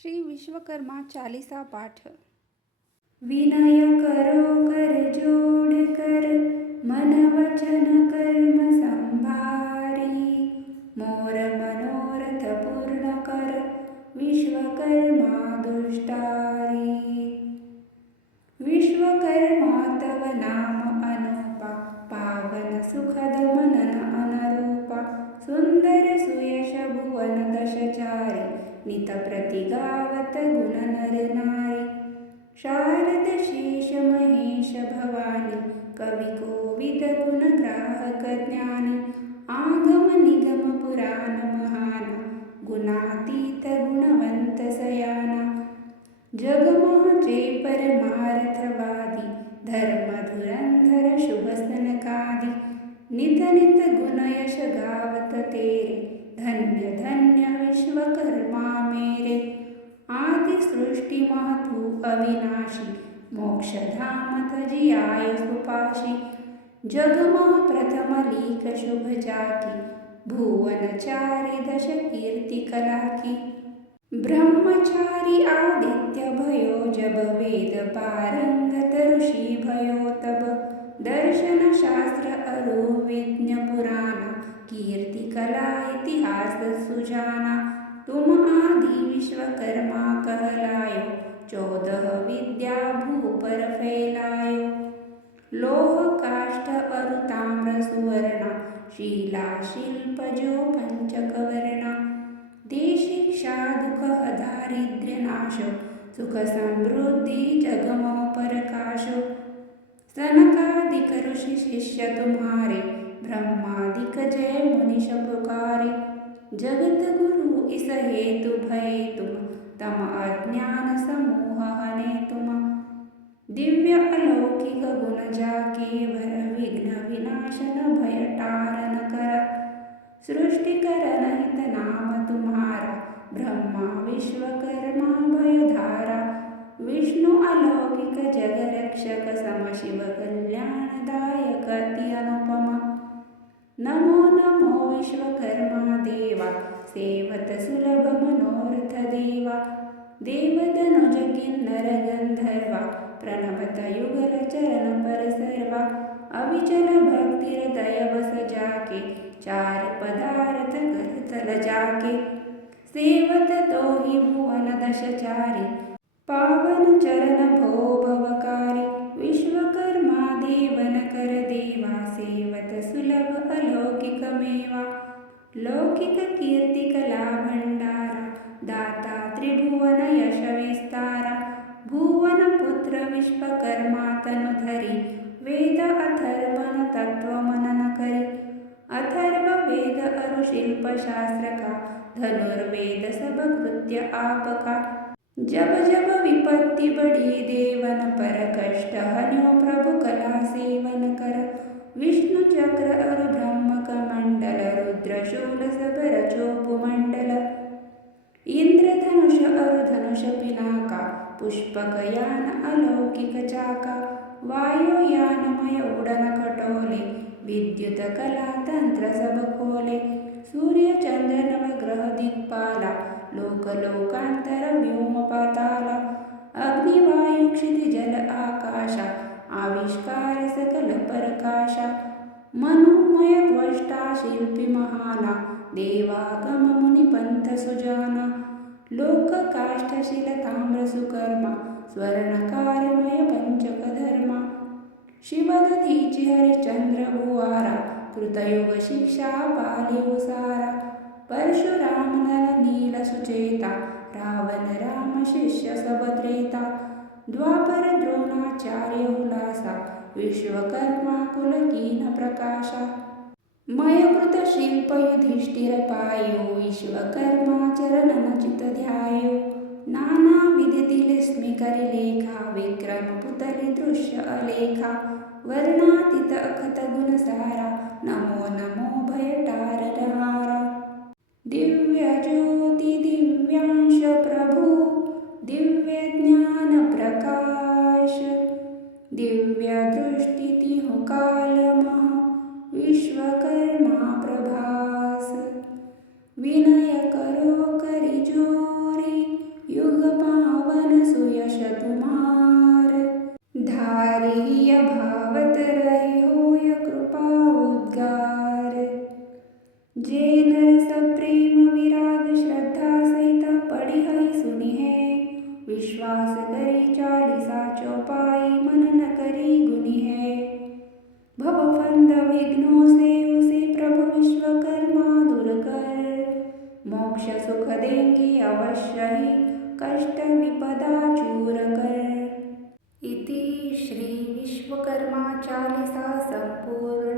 श्री विश्वकर्मा चालीसा पाठ। विनय करो कर जोड़ कर, मन वचन कर्म संभारी। मोर मनोरथ पूर्ण कर, विश्वकर्मा दुष्टारी। विश्वकर्मा तव नाम अनुपा, पावन सुखद मनन अनुरूपा। सुंदर सुयश भुवन दशचारी, नित प्रति गावत गुण नर नारी। शारद शेष महेश भवानी, कवि कोविद गुण ग्राहक ज्ञानी। आगम निगम पुराण महान, गुणातीत गुणवंत सयाना। जगमोहचे परमार्थवादी, धर्म धुरंधर शुभ सनकादी। नित नित गुण यश गावत तेरे, धन्य धन्य विश्वकर्मा मेरे। आदि सृष्टि महतु अविनाशी, मोक्षधाम तजी आय सुपाशी। जगमोह प्रथम लीक शुभ जाकी, भुवनचारी दश कीर्ति कलाकी। ब्रह्मचारी आदित्य भयो जब, वेद पारंगत ऋषि भयो तब। दर्शन शास्त्र अरु विज्ञ पुराण, कीर्ति कला इतिहास सुजाना। तुम आदि विश्वकर्मा कहलायो, 14 विद्या भू पर फैलायो। लोह काष्ठ अरु ताम्र सुवर्णा, शिला शिल्प जो पंचक वर्णा। दे शिक्षा दुख दारिद्र्य नाशो, सुख समृद्धि जगमोह प्रकाशो। सनकादिक ऋषि शिष्य तुम्हारे, ब्रह्मादिक जय मुनिश पुकारे। जगत गुरु इस हेतु भये तुम, तम अज्ञान समूह हने तुम। दिव्य अलौकिक गुण जाके भर, विघ्न विनाशन भय टारन कर। सृष्टि करन हित नाम तुम्हारा, ब्रह्मा विश्वकर्मा भयधारा। विष्णु अलौकिक जग रक्षक सम, शिव कल्याणदायक अति अनुपमा। नमो नमो विश्वकर्मा देवा, सेवत सुलभ मनोरथ देवा। देवतनुज किन्नर गंधर्वा, प्रणवत युगल चरण पर सर्वा। अविचल भक्ति हृदय बस जाके, चार पदार्थ करतल जाके। सेवत तोहि भुवन दशचारी, पावन चरण भो भवकारी। विश्वकर्मा देवन कर देवा, सेवत सुलभ अलौकिक मेवा। लौकिक कीर्ति कला भंडारा, दाता त्रिभुवन यश विस्तारा। भुवन पुत्र विश्वकर्मा तनु धरी, वेद अथर्वण तत्व मनन करी। अथर्व वेद अरु शिल्प शास्त्र का, धनुर्वेद सब कृत्य आपका। जब जब विपत्ति बढ़ी देवन पर, कष्ट हन्यो प्रभु कला सेवन कर। विष्णु चक्र अरु ब्रह्म कमंडल, रुद्र शूल सब रचो भूमंडल। इंद्रधनुष अरु धनुष पिनाका, पुष्पक यान अलौकिक चाका। वायुयानमय उड़न खटोले, विद्युत कला तंत्र सब खोले। सूर्य चंद्र नवग्रह दिक्पाला, लोक लोकांतर व्योम पाताला। अग्नि वायु क्षिति जल आकाशा, आविष्कार सकल प्रकाशा। मनोमय त्वष्टा शिल्पी महाना, देवागम मुनि पंथ सुजाना। लोक काष्ठ शिल ताम्र सुकर्मा, स्वर्णकारमय पंचक धर्मा। शिवदधीची हरिश्चंद्र भुवारा, कृतयुग शिक्षा पाले उसारा। परशुराम नर नील सुचेता, रावण राम शिष्य सब त्रेता। द्वापर द्रोणाचार्य उल्लासा, विश्वकर्मा कुल कीन प्रकाशा। मयकृत शिल्प युधिष्ठिर पायो, विश्वकर्मा चरणन चित ध्यायो। नाना विधि दिले स्मिकरी लेखा, विक्रम पुतली दृश्य अलेखा। वर्णातीत अखत गुण सारा, नमो नमो भय टारनहारा। दिव्य ज्योती दिव्यांश प्रभु, दिव्य ज्ञान प्रकाश। दिव्य दृष्टि तिहु काल मह, विश्वकर्मा प्रभास। विनय करो करि जोरी, युग जे नर सब प्रेम विराग श्रद्धा सहित पढ़िहइ सुनिहे, विश्वास करी चालीसा चौपाई मन न करी गुनिहे। भवफंद विघ्नों से उसे प्रभु विश्वकर्मा दूर कर, मोक्ष सुख देंगे अवश्य ही कष्ट विपदा चूर कर। इति श्री विश्वकर्मा चालीसा संपूर्ण।